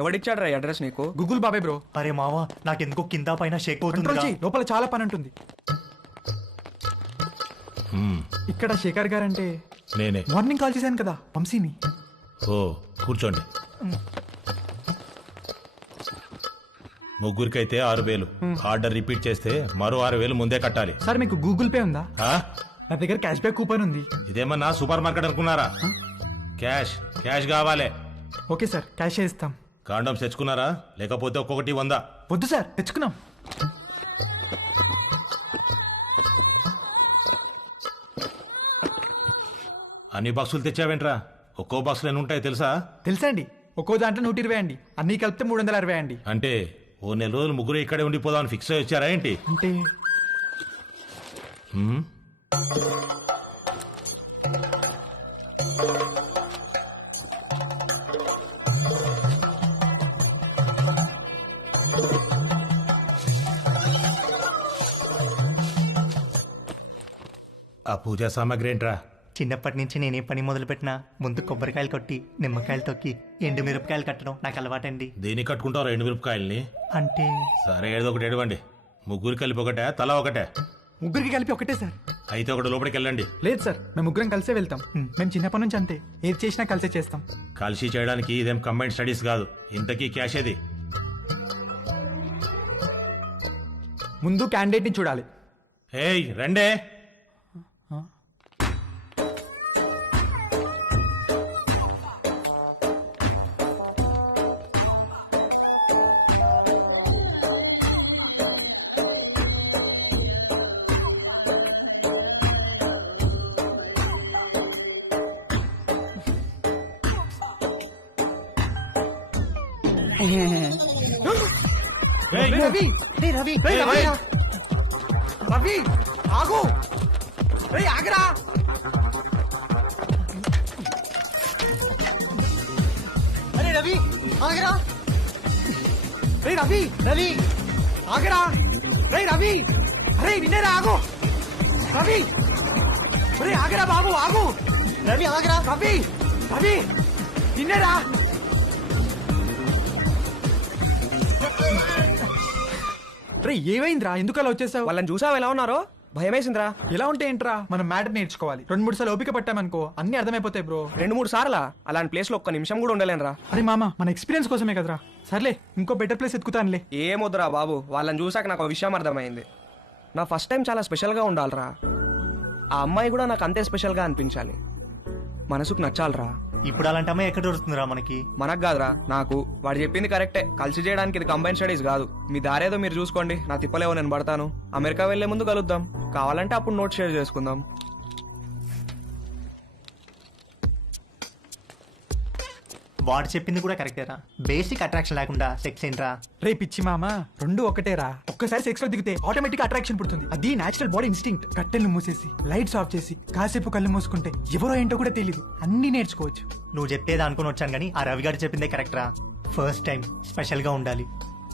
ఎవడిచ్చాడు రా అడ్రస్ నీకు? గూగుల్ బాబాయ్ బ్రో. అరే మావా నాకెందుకో కింద పైన షేక్ అవుతుంది. లోపల చాలా పని ఉంటుంది. ఇక్కడ శేఖర్ గారు అంటే నేనే. మార్నింగ్ కాల్ చేశాను కదా వంశీని. ఓ కూర్చోండి. ముగ్గురికైతే 6,000. ఆర్డర్ రిపీట్ చేస్తే మరో 6,000 ముందే కట్టాలి. సార్ మీకు గూగుల్ పే ఉందా? ఆ? నా దగ్గర క్యాష్ బ్యాక్ కూపన్ ఉంది. ఇదేమన్నా సూపర్ మార్కెట్ అనుకున్నారా? క్యాష్ క్యాష్ కావాలి. ఓకే సార్, క్యాష్ ఇస్తాం. కాండమ్స్ తెచ్చుకున్నారా? లేకపోతే ఒక్కొక్కటి 100. వద్దు సార్, తెచ్చుకున్నాం. అన్ని బాక్సులు తెచ్చావేంట్రా? ఒక్కో బాక్సులు ఎన్ని ఉంటాయి తెలుసా? తెలుసా అండి, ఒక్కో దాంట్లో 120 అండి, అన్ని కలిపితే 360 అండి. అంటే ఓ నెల రోజులు ముగ్గురు ఇక్కడే ఉండిపోదామని ఫిక్స్ అయ్యి వచ్చారా ఏంటి? అంటే ఆ పూజా సామాగ్రి ఏంట్రా? చిన్నప్పటి నుంచి నేనే పని మొదలు పెట్టినా ముందు కొబ్బరికాయలు కొట్టి నిమ్మకాయలు తొక్కి ఎండు మిరపకాయలు కట్టడం నాకు అలవాటండి. దేనికి కట్టుకుంటావు 2 మిరపకాయల్ని? అంటే సరే ఏదో ఒకటి ఎడవండి. ముగ్గురు కలిపి ఒకటే, తలా ఒకటే? ముగ్గురికి కలిపి ఒకటే సార్. అయితే ఒకటి లోపలికి వెళ్ళండి. లేదు సార్, మేము ముగ్గురం కలిసే వెళ్తాం. మేము చిన్నప్పటి నుంచి అంతే, ఏది చేసినా కలిసే చేస్తాం. కలిసి చేయడానికి ఇదేం కంబైన్డ్ స్టడీస్ కాదు. ఇంతకీ క్యాష్ ఏది? ముందు క్యాండిడేట్ ని చూడాలి. ఏయ్ రండే. రవి, రవి, రవి, రవి, ఆగు, ఆగరా. అరే రవి ఆగరా. రవి, రవి, ఆగరా. రవి, అరే నిన్నేరా, ఆగు. రవి, ఆగరా బాబు, ఆగు. రవి ఆగరా. రవి, రవి, నిన్నేరా. ఏమైందిరా, ఎందుకు అలా వచ్చేసావు? వాళ్ళని చూసావు ఎలా ఉన్నారో? భయమేసిందిరా. ఎలా ఉంటే ఏంట్రా, మనం మ్యాటర్ నేర్చుకోవాలి. 2-3 సార్లు ఓపిక పట్టామనుకో అన్ని అర్థమైపోతాయి బ్రో. 2-3 సార్లా? అలాంటి ప్లేస్ లో ఒక్క నిమిషం కూడా ఉండలేనురా. అరే మామ, మన ఎక్స్పీరియన్స్ కోసమే కదరా. సర్లే, ఇంకో బెటర్ ప్లేస్ ఎత్తుకుతానులే. ఏమొద్దురా బాబు, వాళ్ళని చూసాక నాకు ఒక విషయం అర్థమైంది. నా ఫస్ట్ టైం చాలా స్పెషల్గా ఉండాలిరా. ఆ అమ్మాయి కూడా నాకు అంతే స్పెషల్గా అనిపించాలి. మనసుకు నచ్చాలిరా. ఇప్పుడు అలాంటి అమ్మాయి ఎక్కడ దొరుకుతుందిరా మనకి? మనకు కాదురా, నాకు. వాడు చెప్పింది కరెక్టే. కలిసి చేయడానికి ఇది కంబైన్ స్టడీస్ కాదు. మీ దారేదో మీరు చూసుకోండి, నా తిప్పలేవో నేను పడతాను. అమెరికా వెళ్లే ముందు కలుద్దాం, కావాలంటే అప్పుడు నోట్ షేర్ చేసుకుందాం. వాడు చెప్పింది కూడా కరెక్టేరా. బేసిక్ అట్రాక్షన్ లేకుండా సెక్స్ ఏంట్రా? రే పిచ్చి మామ, 2 ఒకటేరా. ఒక్కసారి సెక్స్ లో దిగితే ఆటోమేటిక్ అట్రాక్షన్ పుడుతుంది. అది నేచురల్ బాడీ ఇన్స్టింక్ట్. కట్టెలు మూసేసి లైట్స్ ఆఫ్ చేసి కాసేపు కళ్ళు మూసుకుంటే ఎవరో ఏంటో కూడా తెలియదు, అన్ని నేర్చుకోవచ్చు. నువ్వు చెప్పేది అనుకుని వచ్చాను కానీ ఆ రవి గారు చెప్పిందే కరెక్ట్ రా. ఫస్ట్ టైం స్పెషల్ గా ఉండాలి,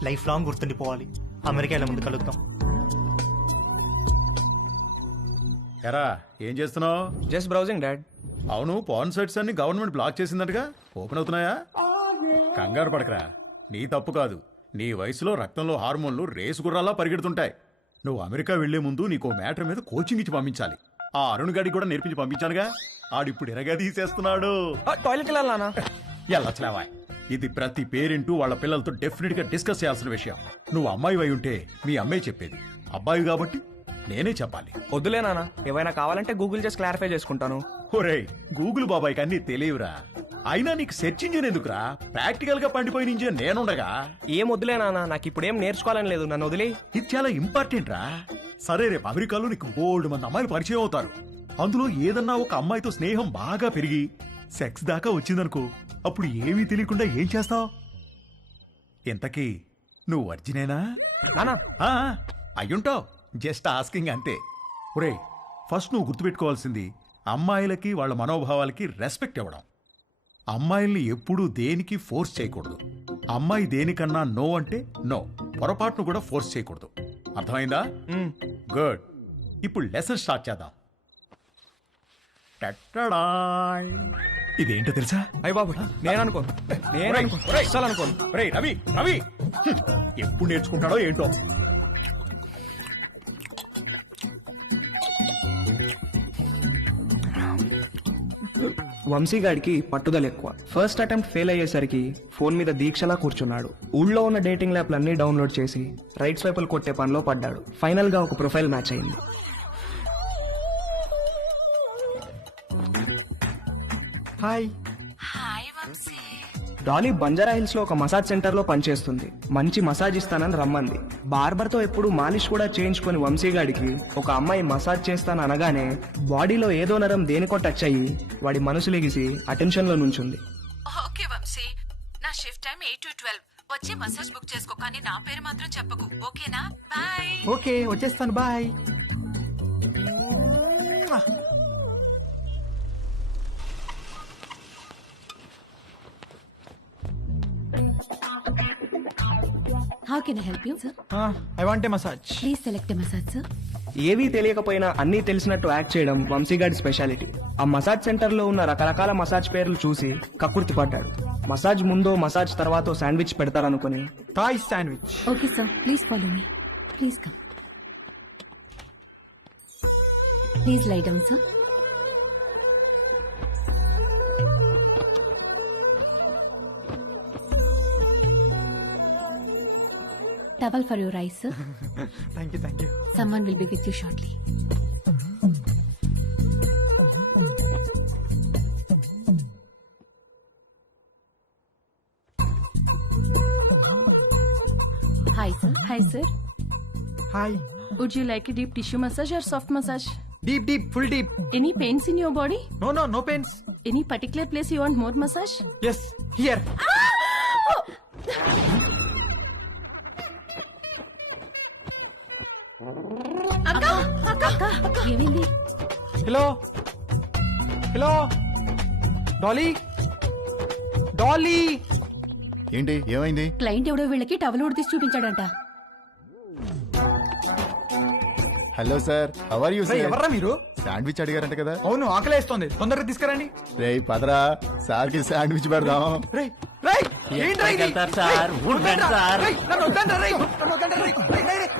లైఫ్ లాంగ్ గుర్తుండిపోవాలి. అమెరికాలో ముందు కలుద్దాం. ఎరా ఏం చేస్తున్నావు? Just browsing dad. అవును, పాన్ సైట్స్ అన్ని గవర్నమెంట్ బ్లాక్ చేసిందటగా, ఓపెన్ అవుతున్నాయా? కంగారు పడకరా, నీ తప్పు కాదు. నీ వయసులో రక్తంలో హార్మోన్లు రేసు గుర్రాల్లా పరిగెడుతుంటాయి. నువ్వు అమెరికా వెళ్లే ముందు నీకో మ్యాటర్ మీద కోచింగ్ ఇచ్చి పంపించాలి. ఆ అరుణ్ గడికి కూడా నేర్పించి పంపించానుగా, ఆడిప్పుడు ఎరగా తీసేస్తున్నాడు. టాయిలెట్ వెళ్ళాలనా? ఎల్లచ్చావా, ఇది ప్రతి పేరెంట్ వాళ్ళ పిల్లలతో డెఫినెట్ గా డిస్కస్ చేయాల్సిన విషయం. నువ్వు అమ్మాయి అయి ఉంటే మీ అమ్మాయి చెప్పేది, అబ్బాయి కాబట్టి నేనే చెప్పాలి. వద్దులే నాన్న, ఏమైనా కావాలంటే గూగుల్ చేసి క్లారిఫై చేసుకుంటాను. ఒరే, గూగుల్ బాబాయ్ కన్నీ తెలియవురా. అయినా నీకు సెర్చ్ ఇంజిన్ ఎందుకురా? ప్రాక్టికల్ గా పండిపోయిన ఇంజిన్ నేనుండగా. ఏం వద్దులే నాన్న, నాకు ఇప్పుడు ఏం నేర్చుకోవాలని లేదు, నన్ను వదిలే. ఇది చాలా ఇంపార్టెంట్ రా. సరే, రేపు అమెరికాలో నీకు బోల్డ్ మంది అమ్మాయిలు పరిచయం అవుతారు. అందులో ఏదన్నా ఒక అమ్మాయితో స్నేహం బాగా పెరిగి సెక్స్ దాకా వచ్చిందనుకో, అప్పుడు ఏమీ తెలియకుండా ఏం చేస్తావు? ఇంతకీ నువ్వు వర్జినేనా? నానా అయ్యుంటావు, జస్ట్ ఆస్కింగ్ అంతే. ఒరే, ఫస్ట్ నువ్వు గుర్తుపెట్టుకోవాల్సింది అమ్మాయిలకి వాళ్ళ మనోభావాలకి రెస్పెక్ట్ ఇవ్వడం. అమ్మాయిల్ని ఎప్పుడూ దేనికి ఫోర్స్ చేయకూడదు. అమ్మాయి దేనికన్నా నో అంటే నో, పొరపాటును కూడా ఫోర్స్ చేయకూడదు. అర్థమైందా? గుడ్. ఇప్పుడు లెసన్ స్టార్ట్ చేద్దాం. ఇదేంటో తెలుసా? అయ్య బాబు నేను అనుకోను అస్సలు అనుకోను. రేయ్ రవి రవి హ్మ్. ఎప్పుడు నేర్చుకుంటాడో ఏంటో. వంశీగాడికి పట్టుదల ఎక్కువ. ఫస్ట్ అటెంప్ట్ ఫెయిల్ అయ్యేసరికి ఫోన్ మీద దీక్షలా కూర్చున్నాడు. ఊళ్ళో ఉన్న డేటింగ్ యాప్లన్నీ డౌన్లోడ్ చేసి రైట్ స్వైపులు కొట్టే పనిలో పడ్డాడు. ఫైనల్ గా ఒక ప్రొఫైల్ మ్యాచ్ అయింది. హాయ్. డాలీ బంజారా హిల్స్ లో ఒక మసాజ్ సెంటర్ లో పనిచేస్తుంది. మంచి మసాజ్ ఇస్తానని రమ్మంది. బార్బర్ తో ఎప్పుడు మాలిష్ కూడా చేయించుకుని వంశీగాడికి ఒక అమ్మాయి మసాజ్ చేస్తాను అనగానే బాడీలో ఏదో నరం దేనికో టచ్ అయ్యి వాడి మనసు లెగిసి అటెన్షన్ లో నుంచుంది. ఓకే వంశీ, నా షిఫ్ట్ టైం 8 to 12. వచ్చి మసాజ్ బుక్ చేసుకో, కానీ నా పేరు మాత్రం చెప్పకు, ఓకేనా? బాయ్. ఓకే వచ్చేస్తాను, bye. How can I help you, sir? I want a massage. Please select a massage, sir. ఏవీ తెలియకపోయినా అన్నీ తెలిసినట్టు యాక్ట్ చేయడం వంశీగాడి స్పెషాలిటీ. ఆ మసాజ్ సెంటర్ లో ఉన్న రకరకాల మసాజ్ పేర్లు చూసి కక్కుర్తి పడ్డాడు. మసాజ్ ముందో మసాజ్ తర్వాతో శాండ్విచ్ పెడతారనుకుని Thai sandwich. Okay, sir. Please follow me. Please come. Please lie down, sir. Towel for your eyes, sir. Thank you, thank you. Someone will be with you shortly. Hi, sir. Hi, sir. Hi. Would you like a deep tissue massage or soft massage? Deep deep full deep. Any pains in your body? No pains. Any particular place you want more massage? Yes here. ఏమైంది? Hello hello Dolly Dolly. ఏంటి ఏమైంది? Client ఎవడో వీళ్ళకి towel ఉడితీసి చూపించాడంట. Hello sir, how are you sir? ఎవర్రా మీరు? Sandwich అడిగారంట కదా? అవును ఆకలేస్తోంది, తొందరగా తీసుకురండి. రేయ్ పదరా, సార్కి శాండ్విచ్ పెడదాం. రేయ్ రేయ్ ఏంట్రా ఇది? రేయ్, నన్ను వద్దండ్రా, రేయ్, నన్ను వద్దండ్రా, రేయ్, రేయ్, రేయ్,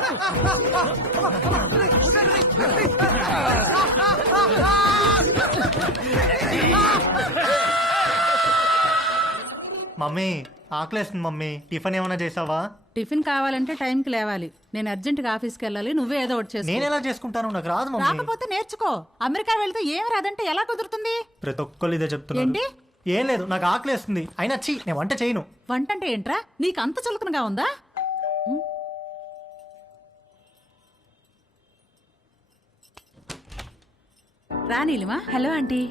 మమ్మీ ఆకలేస్తుంది మమ్మీ, టిఫిన్ ఏమైనా చేసావా? టిఫిన్ కావాలంటే టైంకి లేవాలి. నేను అర్జెంట్గా ఆఫీస్కి వెళ్ళాలి, నువ్వే ఏదో ఒకటి చేసుకో. నేను ఎలా చేసుకుంటాను, నాకు రాదు మమ్మీ. రాకపోతే నేర్చుకో. అమెరికా వెళ్తే ఏమి రాదంటే ఎలా కుదురుతుంది? ప్రతి ఒక్కళ్ళు ఇదే చెప్తున్నారు. ఏంటి? ఏం లేదు, నాకు ఆకలేస్తుంది. అయినా చీ, నేను వంట చేయను. వంట అంటే ఏంట్రా? నీకు అంత చులకనగా ఉందా? రానీలిమా. హలో ఆంటీ,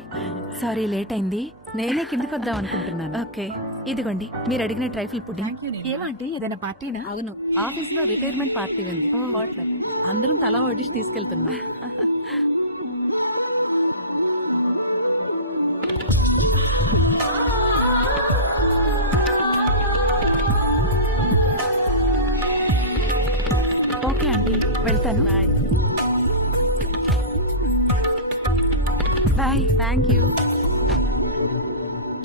సారీ లేట్ అయింది. నేనే కిందికి వద్దాం అనుకుంటున్నాను. ఓకే, ఇదిగోండి మీరు అడిగిన ట్రైఫుల్ పుడ్డింగ్. ఏమంటే ఏదైనా పార్టీనా? అవును, ఆఫీస్ లో రిటైర్మెంట్ పార్టీ ఉంది. అందరం తలా వడ్డిసి తీసుకెళ్తున్నా. ఓకే ఆంటీ, వెళ్తాను. బాయ్. Thank you.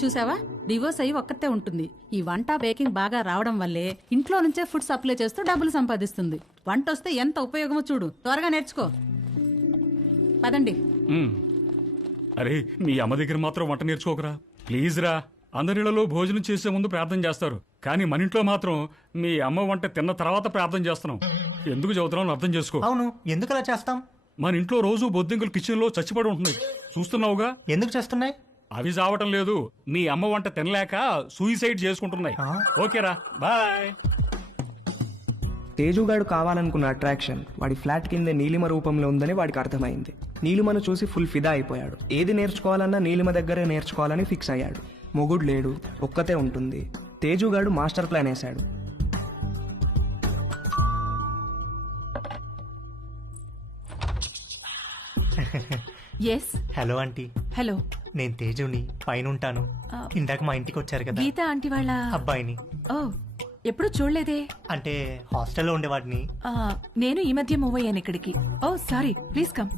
చూసావా, డివోర్స్ అయ్యి ఒక్కతే ఉంటుంది. ఈ వంట బేకింగ్ బాగా రావడం వల్లే ఇంట్లో నుంచే ఫుడ్ సప్లై చేస్తూ డబ్బులు సంపాదిస్తుంది. వంట వస్తే ఎంత ఉపయోగమో చూడు. త్వరగా నేర్చుకో. పదండి. అరే మీ అమ్మ దగ్గర మాత్రం వంట నేర్చుకోకరా ప్లీజ్ రా. అందరిలో భోజనం చేసే ముందు ప్రార్థన చేస్తారు, కానీ మన ఇంట్లో మాత్రం మీ అమ్మ వంట తిన్న తర్వాత ప్రార్థన చేస్తున్నాం. ఎందుకు చదువుతున్నాం అర్థం చేసుకో. అవును, ఎందుకు అలా చేస్తాం? మన ఇంట్లో రోజు బొద్దింకలు కిచెన్ లో చచ్చిపడి ఉంటున్నాయి, చూస్తున్నావుగా. ఎందుకు చేస్తున్నాయి? అవి చావటం లేదు, మీ అమ్మ వంట తినలేక సూసైడ్ చేసుకుంటున్నాయి. ఓకేరా, బాయ్. తేజుగాడు కావాలనుకున్న అట్రాక్షన్ వాడి ఫ్లాట్ కింద నీలిమ రూపంలో ఉందని వాడికి అర్థమైంది. నీలిమను చూసి ఫుల్ ఫిదా అయిపోయాడు. ఏది నేర్చుకోవాలన్నా నీలిమ దగ్గరే నేర్చుకోవాలని ఫిక్స్ అయ్యాడు. మొగుడు లేడు, ఒక్కతే ఉంటుంది. తేజుగాడు మాస్టర్ ప్లాన్ వేశాడు. ఎస్. Hello aunty. హలో. నేను తేజుని, పైన ఉంటాను. ఇందాక మా ఇంటికి వచ్చారు కదా గీత ఆంటీ వాళ్ళ అబ్బాయిని. ఓ, ఎప్పుడు చూడలేదే. అంటే హాస్టల్లో ఉండేవాడిని. నేను ఈ మధ్య మూవ్ అయ్యాను ఇక్కడికి. ఓ సారీ, ప్లీజ్ కమ్.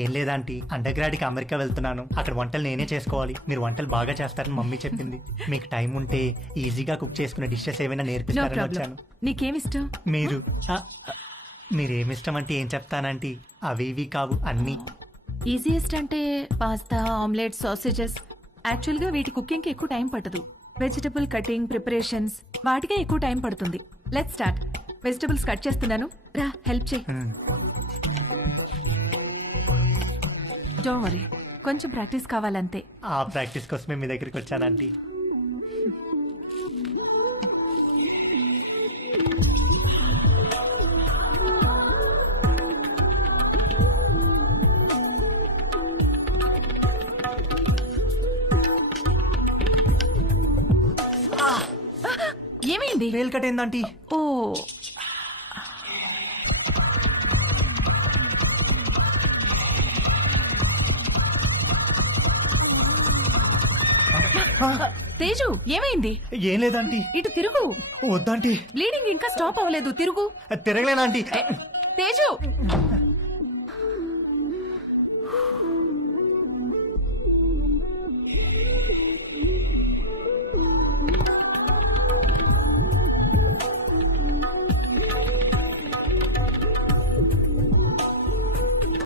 ఏం లేదంటీ, అండర్ గ్రాడ్కి అమెరికా వెళ్తున్నాను. అక్కడ వంటలు నేనే చేసుకోవాలి. మీరు వంటలు బాగా చేస్తారని మమ్మీ చెప్పింది. మీకు టైం ఉంటే ఈజీగా కుక్ చేసుకునే డిషెస్ ఏమైనా నో నేర్పిస్తారని ప్రాబ్లం. వచ్చాను. నీకేమిష్టం? మీరు మీరేమిష్టం అంటే ఏం చెప్తానంటీ, అవి ఇవి కావు అన్నీ. ఈజియెస్ట్ అంటే పాస్తా, ఆమ్లెట్, సాసేజెస్. యాక్చువల్గా వీటి కుకింగ్కి ఎక్కువ టైం పట్టదు. వెజిటబుల్ కటింగ్, ప్రిపరేషన్స్ వాటికే ఎక్కువ టైం పడుతుంది. Let's start. వెజిటబుల్స్ కట్ చేస్తున్నాను, రా హెల్ప్ చేయి. డోంట్ వరీ, కొంచెం ప్రాక్టీస్ కావాలంతే. ఆ ప్రాక్టీస్ కోసమే మీ దగ్గరికి వచ్చానంటీ. ఏమైంది? వేలు కట్టేందంటీ. ఓ, తేజు ఏమైంది? ఏం లేదంటీ. ఇటు తిరుగు. వద్దంటీ. బ్లీడింగ్ ఇంకా స్టాప్ అవ్వలేదు, తిరుగు. తిరగలేనంటీ. తేజు